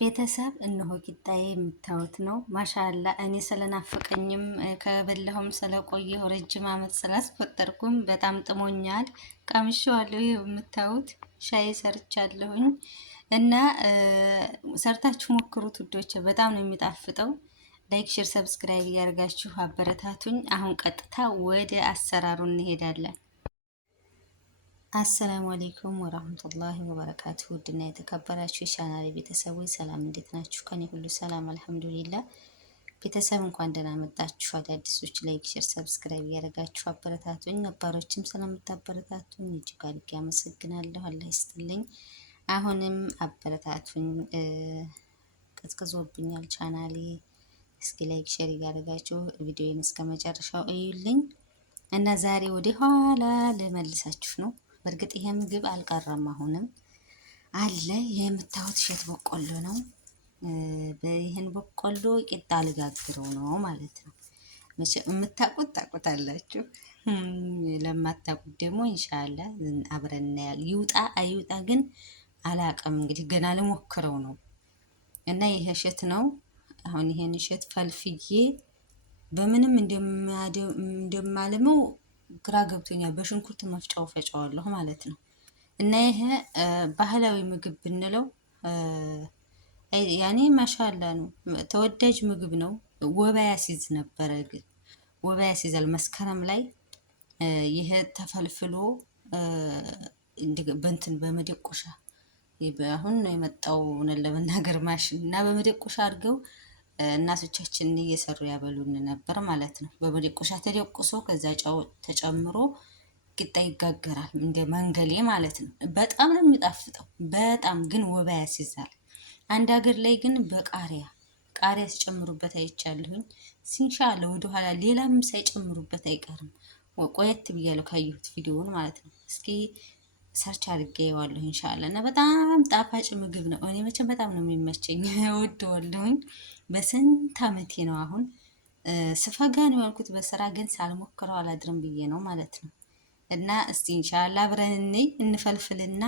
ቤተሰብ እነሆ ቂጣዬ የምታዩት ነው። ማሻላ እኔ ስለናፈቀኝም ከበላሁም ስለቆየሁ ረጅም ዓመት ስላስቆጠርኩም በጣም ጥሞኛል። ቀምሼዋለሁ። ይኸው የምታዩት ሻይ ሰርቻለሁኝ እና ሰርታችሁ ሞክሩት ውዶች፣ በጣም ነው የሚጣፍጠው። ላይክ፣ ሼር፣ ሰብስክራይብ እያደርጋችሁ አበረታቱኝ። አሁን ቀጥታ ወደ አሰራሩ እንሄዳለን። አሰላሙ አሌይኩም ወራህመቱላሂ ወበረካቱ። ውድና የተከበራችሁ የቻናሌ ቤተሰቦች ሰላም፣ እንዴት ናችሁ? ከኔ ሁሉ ሰላም አልሐምዱሊላ። ቤተሰብ እንኳን ደህና መጣችሁ። አዳዲሶች ላይክ፣ ሼር፣ ሰብስክራይብ እያደረጋችሁ አበረታቱኝ። ነባሮችም ስለምታበረታቱኝ እጅግ አድርጌ አመሰግናለሁ። አላህ ይስጥልኝ። አሁንም አበረታቱኝ። ቀዝቅዞብኛል ቻናሌ። እስኪ ላይክ ሼር እያደረጋችሁ ቪዲዮን እስከ መጨረሻው እዩልኝ እና ዛሬ ወደ ኋላ ልመልሳችሁ ነው። በእርግጥ ይሄ ምግብ አልቀረም፣ አሁንም አለ። ይሄ የምታዩት እሸት በቆሎ ነው። ይህን በቆሎ ቂጣ ልጋግረው ነው ማለት ነው። የምታውቁት ታውቁታላችሁ፣ ለማታውቁት ደግሞ ኢንሻአላ አብረን እናያለን። ይውጣ አይውጣ ግን አላውቅም። እንግዲህ ገና ልሞክረው ነው እና ይሄ እሸት ነው። አሁን ይሄን እሸት ፈልፍዬ በምንም እንደማልመው ግራ ገብቶኛል። በሽንኩርት መፍጫው ፈጫዋለሁ ማለት ነው። እና ይሄ ባህላዊ ምግብ ብንለው ያኔ ማሻላ ነው። ተወዳጅ ምግብ ነው። ወባ ያሲዝ ነበረ፣ ግን ወባ ያሲዛል። መስከረም ላይ ይሄ ተፈልፍሎ በእንትን በመደቆሻ አሁን ነው የመጣው ለመናገር ማሽን እና በመደቆሻ አድርገው እናቶቻችን እየሰሩ ያበሉን ነበር ማለት ነው። በመደቆሻ ተደቁሶ ከዛ ጨው ተጨምሮ ቂጣ ይጋገራል፣ እንደ መንገሌ ማለት ነው። በጣም ነው የሚጣፍጠው። በጣም ግን ወባ ያስይዛል። አንድ ሀገር ላይ ግን ቃሪያ ሲጨምሩበት አይቻለሁኝ። ኢንሻአላ ወደኋላ ሌላም ሳይጨምሩበት አይቀርም። ቆየት ብያለሁ ካየሁት ቪዲዮውን ማለት ነው። እስኪ ሰርች አድርጌዋለሁ ኢንሻአላ። እና በጣም ጣፋጭ ምግብ ነው። እኔ መቼም በጣም ነው የሚመቸኝ፣ እወደዋለሁኝ። በስንት ዓመቴ ነው አሁን ስፈጋ ነው ያልኩት። በስራ ግን ሳልሞክረው አላድርም ብዬ ነው ማለት ነው። እና እስቲ ኢንሻአላ አብረን እንፈልፍልና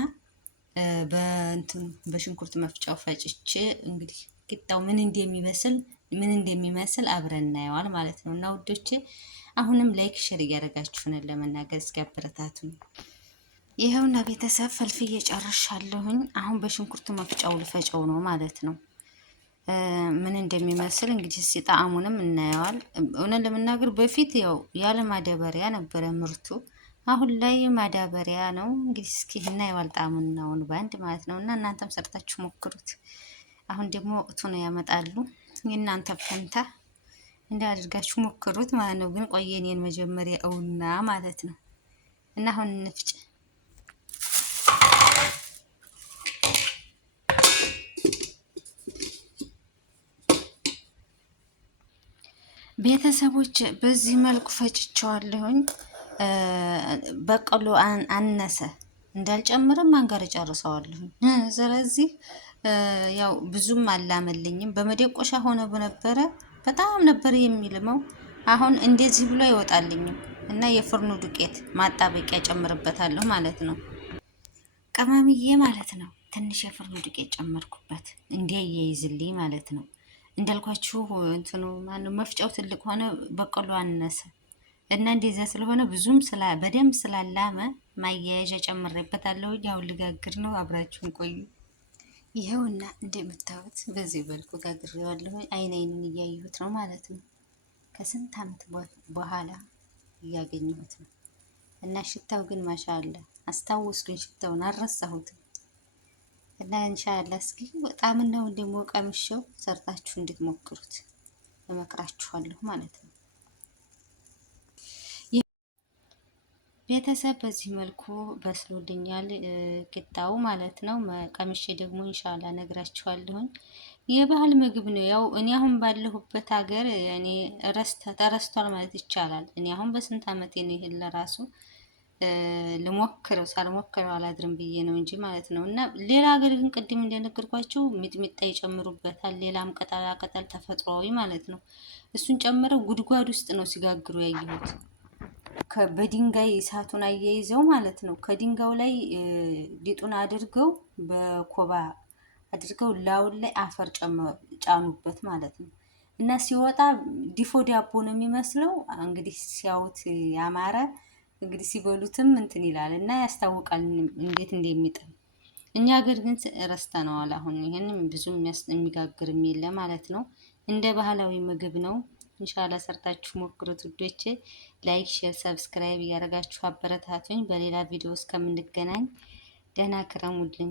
በሽንኩርት መፍጫው ፈጭቼ እንግዲህ ቂጣው ምን እንደሚመስል አብረን እናየዋል ማለት ነው። እና ውዶቼ አሁንም ላይክ ሼር እያደረጋችሁ ነን ለመናገር እስኪ አበረታቱኝ። ይኸውና ቤተሰብ ፈልፍዬ ጨርሻለሁኝ። አሁን በሽንኩርት መፍጫው ልፈጨው ነው ማለት ነው። ምን እንደሚመስል እንግዲህ እስኪ ጣዕሙንም እናየዋል። እውነት ለመናገር በፊት ያው ያለ ማዳበሪያ ነበረ ምርቱ፣ አሁን ላይ ማዳበሪያ ነው። እንግዲህ እስኪ እናየዋል ጣዕሙን አሁን በአንድ ማለት ነው። እና እናንተም ሰርታችሁ ሞክሩት። አሁን ደግሞ ወቅቱ ነው ያመጣሉ። የእናንተ ፈንታ እንዳያደርጋችሁ ሞክሩት ማለት ነው። ግን ቆየኔን መጀመሪያ እውና ማለት ነው። እና አሁን እንፍጭ። ቤተሰቦች በዚህ መልኩ ፈጭቸዋለሁኝ። በቆሎ አነሰ እንዳልጨምርም አንጋር ጨርሰዋለሁኝ። ስለዚህ ያው ብዙም አላመልኝም። በመደቆሻ ሆነ በነበረ በጣም ነበር የሚልመው። አሁን እንደዚህ ብሎ አይወጣልኝም እና የፍርኑ ዱቄት ማጣበቂያ ጨምርበታለሁ ማለት ነው። ቅመምዬ ማለት ነው። ትንሽ የፍርኑ ዱቄት ጨመርኩበት እንዲያያይዝልኝ ማለት ነው። እንዳልኳችሁ እንትኑ ማነው መፍጫው ትልቅ ሆነ፣ በቆሎ አነሰ እና እንደዛ ስለሆነ ብዙም በደንብ ስላላመ ማያያዣ ጨምሬበታለሁ። ያው ልጋግር ነው፣ አብራችሁን ቆዩ። ይኸውና እንደምታዩት በዚህ መልኩ ጋግሬዋለሁ። አይኑን እያዩት ነው ማለት ነው። ከስንት ዓመት በኋላ እያገኘሁት ነው እና ሽታው ግን ማሻአላ አስታወስኩኝ። ሽታውን አልረሳሁትም። እና ኢንሻአላ እስኪ በጣም ነው ደግሞ ቀምሼው ሰርታችሁ እንድትሞክሩት እመክራችኋለሁ ማለት ነው። ቤተሰብ በዚህ መልኩ በስሎልኛል ቂጣው ማለት ነው። ቀምሼ ደግሞ ኢንሻአላ ነግራችኋለሁኝ። የባህል ምግብ ነው። ያው እኔ አሁን ባለሁበት ሀገር እኔ ተረስቷል ማለት ይቻላል። እኔ አሁን በስንት ዓመቴ ነው ይሄን ለራሱ ልሞክረው ሳልሞክረው አላድርም ብዬ ነው እንጂ ማለት ነው። እና ሌላ ሀገር ግን ቅድም እንደነገርኳቸው ሚጥሚጣ ይጨምሩበታል። ሌላም ቅጠላ ቅጠል ተፈጥሯዊ ማለት ነው። እሱን ጨምረው ጉድጓድ ውስጥ ነው ሲጋግሩ ያየሁት። በድንጋይ እሳቱን አያይዘው ማለት ነው። ከድንጋዩ ላይ ሊጡን አድርገው በኮባ አድርገው ላዩን ላይ አፈር ጫኑበት ማለት ነው። እና ሲወጣ ዲፎ ዳቦ ነው የሚመስለው። እንግዲህ ሲያዩት ያማረ እንግዲህ ሲበሉትም እንትን ይላል እና ያስታውቃል እንዴት እንደሚጥም። እኛ ሀገር ግን ረስተነዋል። አሁን ይሄንን ብዙ የሚጋግርም የለ ማለት ነው። እንደ ባህላዊ ምግብ ነው። ኢንሻአላ ሰርታችሁ ሞክሩት ውዶቼ። ላይክ፣ ሼር፣ ሰብስክራይብ እያደረጋችሁ አበረታቱኝ። በሌላ ቪዲዮ እስከምንገናኝ ደህና ክረሙልኝ።